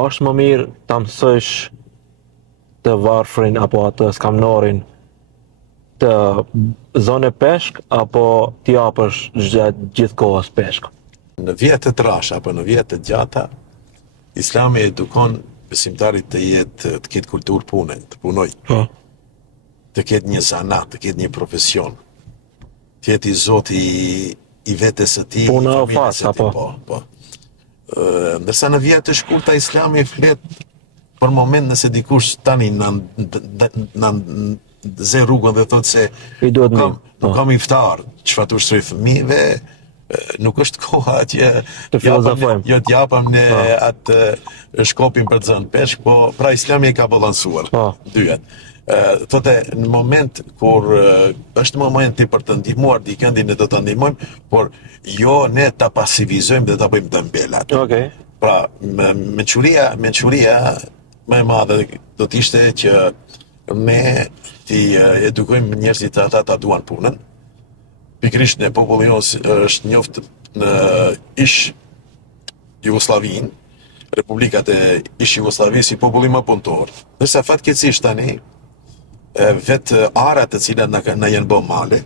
A është më mirë ta mësojsh të varfrin apo atë skamnorin të zone peshk apo t'i japësh gjithë kohës peshk? Në vjetë të trasha apo në vjetë të gjata, Islami edukon besimtarit të ketë kulturë pune, të punoj, të ketë një zanat, të ketë një profesion, të jetë i zoti i vetes së tij, puna o fas, apo? Po. Ndërsa në vjetë të shkurta Islami flet për moment nëse dikush tani në ze rrugën dhe thotë se nuk kam iftar, çfarë të ushtroj fëmijëve, nuk është koha që jo t'japam në atë shkopin për të zënë peshk, po pra Islami e ka balansuar dyet. Thotë në moment kur është momenti për të ndihmuar dikëndin, ne do të ndihmojmë, por jo ne ta pasivizojmë dhe ta bëjmë dëmbelat. Pra, mençuria më e madhe do të ishte që ne t'i edukojmë njerëzit ata ta duan punën. Pikërisht në populli është njoftë në ish Jugosllavinë, republikat e ish Jugosllavisë, si populli më punëtor. Ndërsa fatkeqësisht tani vetë arat të cilat na janë bë male,